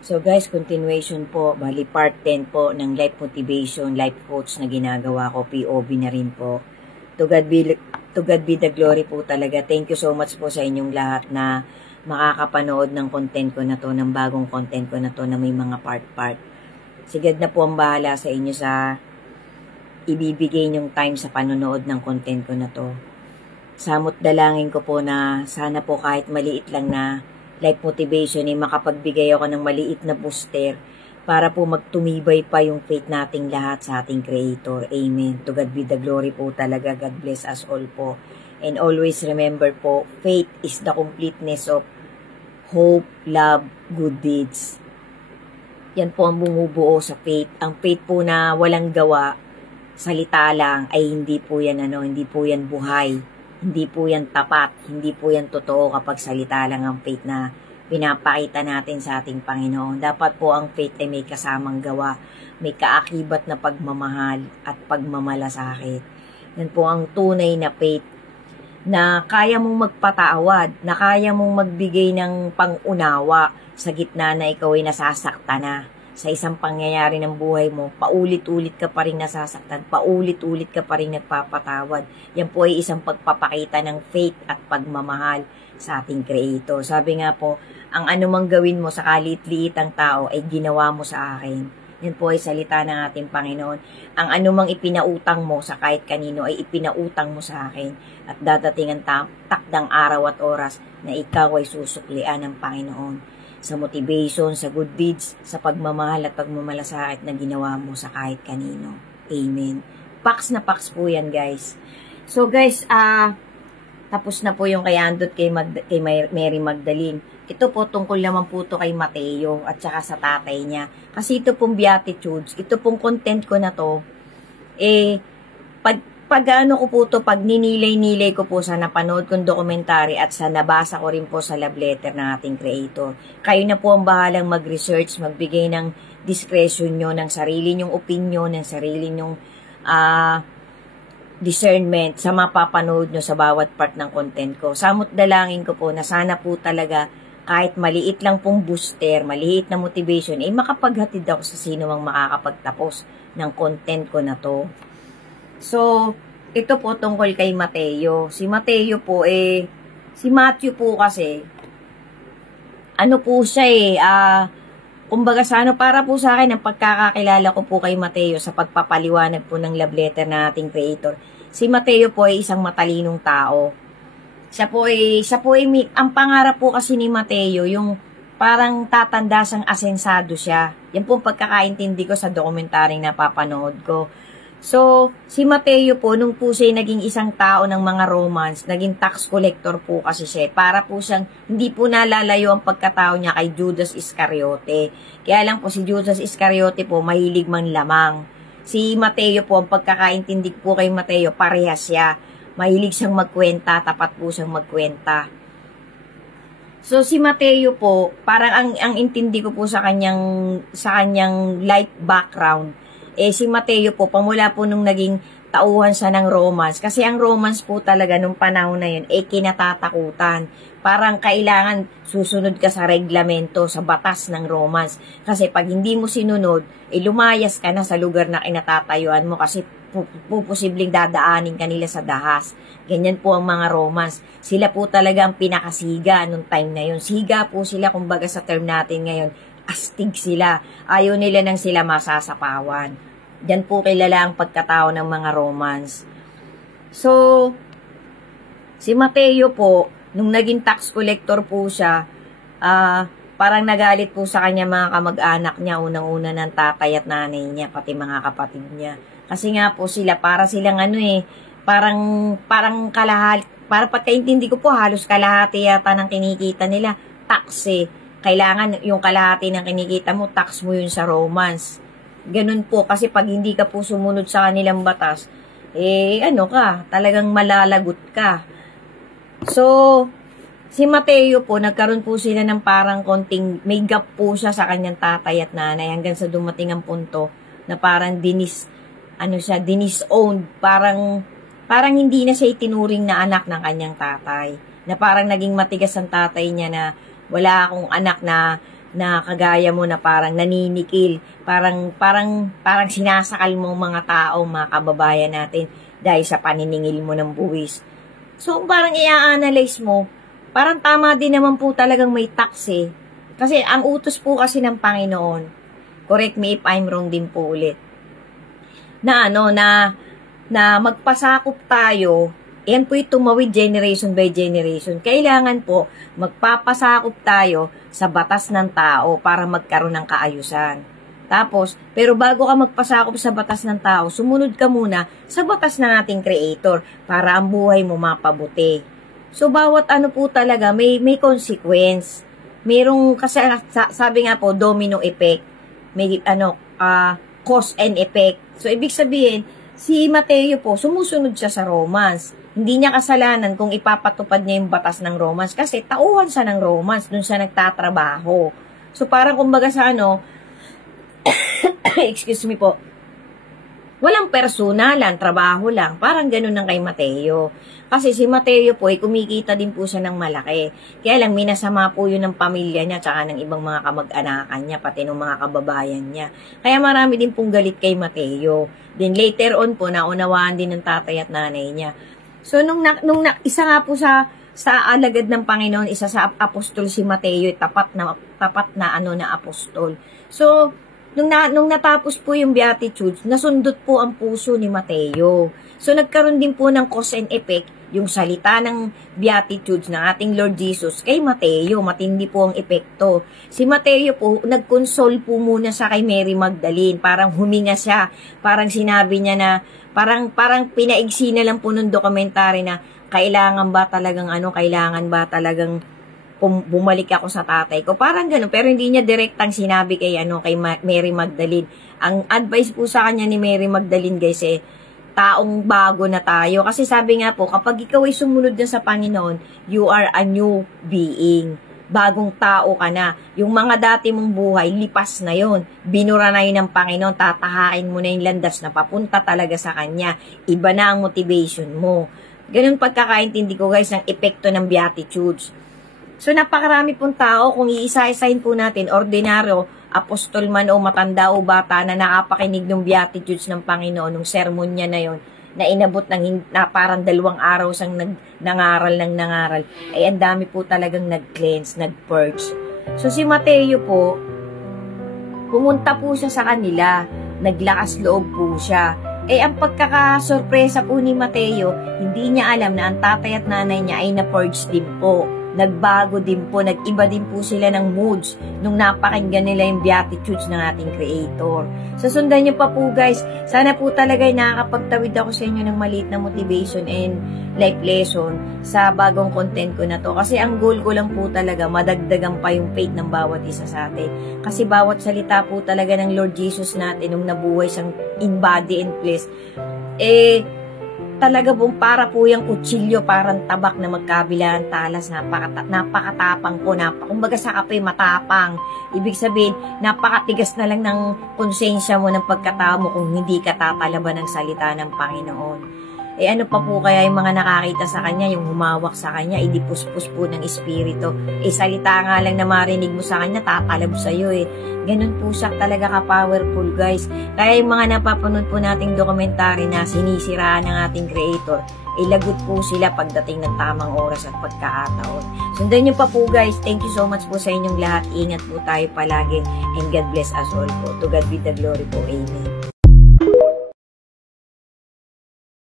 So guys, continuation po, bali part 10 po ng life motivation, life coach na ginagawa ko, POV na rin po. To God be the glory po talaga. Thank you so much po sa inyong lahat na makakapanood ng content ko na to, ng bagong content ko na to na may mga part-part. Si God na po ang bahala sa inyo sa ibibigay nyong time sa panonood ng content ko na to. Samot dalangin ko po na sana po kahit maliit lang na life motivation ay makapagbigay ako ng maliit na booster para po magtumibay pa yung faith nating lahat sa ating Creator. Amen. To God be the glory po talaga. God bless us all po. And always remember po, faith is the completeness of hope, love, good deeds. Yan po ang bumubuo sa faith. Ang faith po na walang gawa, salita lang, ay hindi po yan hindi po yan buhay. Hindi po yan tapat, hindi po yan totoo kapag salita lang ang faith na pinapakita natin sa ating Panginoon. Dapat po ang faith ay may kasamang gawa, may kaakibat na pagmamahal at pagmamalasakit. Yan po ang tunay na faith na kaya mong magpatawad, na kaya mong magbigay ng pangunawa sa gitna na ikaw ay nasasaktan na. Sa isang pangyayari ng buhay mo, paulit-ulit ka pa rin nasasaktan, paulit-ulit ka pa rin nagpapatawad. Yan po ay isang pagpapakita ng faith at pagmamahal sa ating Creator. Sabi nga po, ang anumang gawin mo sa kaliit-liitang tao ay ginawa mo sa akin. Yan po ay salita ng ating Panginoon. Ang anumang ipinautang mo sa kahit kanino ay ipinautang mo sa akin. At dadating ang takdang araw at oras na ikaw ay susuklian ng Panginoon. Sa motivation, sa good deeds, sa pagmamahal at pagmamalasakit na ginawa mo sa kahit kanino. Amen. Paks na paks po yan, guys. So, guys, tapos na po yung kay Andot kay Mary Magdalene. Ito po, tungkol naman po to kay Mateo at saka sa tatay niya. Kasi ito pong Beatitudes, ito pong content ko na to, pag ninilay-nilay ko po sa napanood kong dokumentary at sa nabasa ko rin po sa love letter ng ating Creator. Kayo na po ang bahalang mag-research, magbigay ng discretion nyo, ng sarili nyong opinion, ng sarili nyong discernment sa mapapanood nyo sa bawat part ng content ko. Samot dalangin ko po na sana po talaga kahit maliit lang pong booster, maliit na motivation, makapaghatid ako sa sino mang makakapagtapos ng content ko na to. So, ito po tungkol kay Mateo. Si Mateo po si Matthew po kasi, po siya kumbaga para po sa akin, ang pagkakakilala ko po kay Mateo sa pagpapaliwanag po ng love letter na ating Creator. Si Mateo po ay isang matalinong tao. Siya po ang pangarap po kasi ni Mateo, yung parang tatandasang asensado siya. Yan po ang pagkakaintindi ko sa dokumentaryong napapanood ko. So, si Mateo po, nung po siya naging isang tao ng mga Romans, naging tax collector po kasi siya. Para po siyang, hindi po nalalayo ang pagkatao niya kay Judas Iscariote. Kaya lang po si Judas Iscariote po, mahilig man lamang. Si Mateo po, ang pagkakaintindi po kay Mateo, parehas siya. Mahilig siyang magkwenta, tapat po siyang magkwenta. So, si Mateo po, parang ang intindi ko po sa kanyang life background, si Mateo po, pamula po nung naging tauhan siya ng Romans. Kasi ang Romans po talaga nung panahon na yun, kinatatakutan. Parang kailangan susunod ka sa reglamento, sa batas ng Romans. Kasi pag hindi mo sinunod, lumayas ka na sa lugar na kinatatayuan mo kasi posibleng dadaanin kanila sa dahas. Ganyan po ang mga Romans. Sila po talaga ang pinakasiga nung time na yun. Siga po sila, kumbaga sa term natin ngayon, astig sila. Ayaw nila nang sila masasapawan. Diyan po kilala ang pagkatao ng mga Romans. So, si Mateo po, nung naging tax collector po siya, parang nagalit po sa kanya mga kamag-anak niya, unang-una ng tatay at nanay niya, pati mga kapatid niya. Kasi nga po sila, para silang parang kalahati, para pagkaintindi ko po, halos kalahati yata ng kinikita nila, tax Kailangan yung kalahati ng kinikita mo, tax mo yun sa Romans. Ganun po, kasi pag hindi ka po sumunod sa kanilang batas, talagang malalagot ka. So, si Mateo po, nagkaroon po sila ng parang konting, may gap po siya sa kanyang tatay at nanay hanggang sa dumating ang punto na parang disowned, parang hindi na siya itinuring na anak ng kanyang tatay. Na parang naging matigas ang tatay niya na wala akong anak na na kagaya mo na parang naninikil, parang sinasakal mo mga tao, mga kababayan natin dahil sa paniningil mo ng buwis. So, parang i-analyze mo, parang tama din naman po talagang may tax eh. Kasi ang utos po kasi ng Panginoon, correct me if I'm wrong din po ulit, na magpasakop tayo. Yan po yung tumawid generation by generation. Kailangan po magpapasakop tayo sa batas ng tao para magkaroon ng kaayusan. Tapos, pero bago ka magpasakop sa batas ng tao, sumunod ka muna sa batas ng ating Creator para ang buhay mo mapabuti. So, bawat ano po talaga, may consequence. Merong, kasi sabi nga po, domino effect. May cause and effect. So, ibig sabihin, si Mateo po, sumusunod siya sa Romans. Hindi niya kasalanan kung ipapatupad niya yung batas ng Romans kasi tauhan siya ng Romans, dun siya nagtatrabaho. So, parang kumbaga sa excuse me po, walang personalan, trabaho lang. Parang ganun ng kay Mateo. Kasi si Mateo po, kumikita din po siya ng malaki. Kaya lang, minasama po yun ng pamilya niya, tsaka ng ibang mga kamag-anakan niya, pati ng mga kababayan niya. Kaya marami din pong galit kay Mateo. Then later on po, naunawaan din ng tatay at nanay niya. So, isa nga po sa alagad ng Panginoon, isa sa apostol si Mateo, tapat na apostol. So, nung natapos po yung Beatitudes, nasundot po ang puso ni Mateo. So, nagkaroon din po ng cause and effect yung salita ng Beatitudes ng ating Lord Jesus kay Mateo. Matindi po ang epekto. Si Mateo po, nag-console po muna sa kay Mary Magdalene. Parang huminga siya. Parang sinabi niya na, parang pinaigsi na lang po nung dokumentary na kailangan ba talagang bumalik ako sa tatay ko. Parang gano'n. Pero hindi niya direktang sinabi kay Mary Magdalene. Ang advice po sa kanya ni Mary Magdalene, guys, taong bago na tayo. Kasi sabi nga po, kapag ikaw ay sumunod na sa Panginoon, you are a new being. Bagong tao ka na. Yung mga dati mong buhay, lipas na yon. Binura na yun ng Panginoon. Tatahain mo na yung landas na papunta talaga sa Kanya. Iba na ang motivation mo. Ganun pagkakaintindi ko, guys, ng epekto ng Beatitudes. So, napakarami pong tao, kung iisa-isahin po natin, ordinaryo, apostol man o matanda o bata na nakapakinig ng Beatitudes ng Panginoon, nung sermon niya na yon, na inabot na parang 2 araw sang nangaral, ay ang dami po talagang nag-cleanse, nag-purge. So, si Mateo po, pumunta po siya sa kanila, naglakas loob po siya. Ang pagkakasorpresa po ni Mateo, hindi niya alam na ang tatay at nanay niya ay na-purge din po. Nagbago din po, nag-iba din po sila ng moods nung napakinggan nila yung Beatitudes ng ating Creator. So, sundan nyo pa po, guys. Sana po talaga ay nakakapagtawid ako sa inyo ng maliit na motivation and life lesson sa bagong content ko na to. Kasi ang goal ko lang po talaga, madagdagan pa yung faith ng bawat isa sa atin. Kasi bawat salita po talaga ng Lord Jesus natin nung nabuhay siyang in body and flesh, talaga pong para po yung kutsilyo, parang tabak na magkabilang talas, napakatapang po, kumbaga sa kape matapang. Ibig sabihin, napakatigas na lang ng konsensya mo ng pagkatao mo kung hindi ka tatalaban ng salita ng Panginoon. Ano pa po kaya yung mga nakakita sa kanya, yung humawak sa kanya, idipuspos po ng espiritu. Salita nga lang na marinig mo sa kanya, tatalab sa'yo Ganun po siya talaga ka-powerful, guys. Kaya yung mga napapanood po nating dokumentary na sinisiraan ng ating Creator, lagot po sila pagdating ng tamang oras at pagkakataon. Sundan nyo pa po, guys. Thank you so much po sa inyong lahat. Ingat po tayo palagi and God bless us all po. To God be the glory po. Amen.